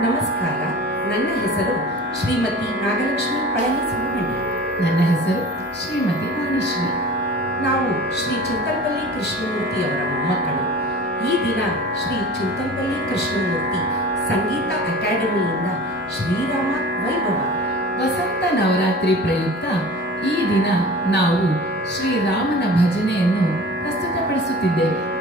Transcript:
ನಮಸ್ಕಾರ. ನನ್ನ ಹೆಸರು ಶ್ರೀಮತಿ ನಾಗಲಕ್ಷ್ಮಿ ಪಳನಿ ಸುಬ್ರಹ್ಮಣ್ಯ. ನನ್ನ ಹೆಸರು ಶ್ರೀಮತಿ ವಾಣಿಶ್ರೀ. ನಾವು ಶ್ರೀ ಚಿಂತಲ್ಪಲ್ಲಿ ಕೃಷ್ಣಮೂರ್ತಿ ಅವರ ಮೊಮ್ಮಕ್ಕಳು. ಈ ದಿನ ಶ್ರೀ ಚಿಂತಲ್ಪಲ್ಲಿ ಕೃಷ್ಣಮೂರ್ತಿ ಸಂಗೀತ ಅಕಾಡೆಮಿಯಿಂದ ಶ್ರೀರಾಮ ವೈಭವ ವಸಂತ ನವರಾತ್ರಿ ಪ್ರಯುಕ್ತ ಈ ದಿನ ನಾವು ಶ್ರೀರಾಮನ ಭಜನೆಯನ್ನು ಪ್ರಸ್ತುತಪಡಿಸುತ್ತಿದ್ದೇವೆ.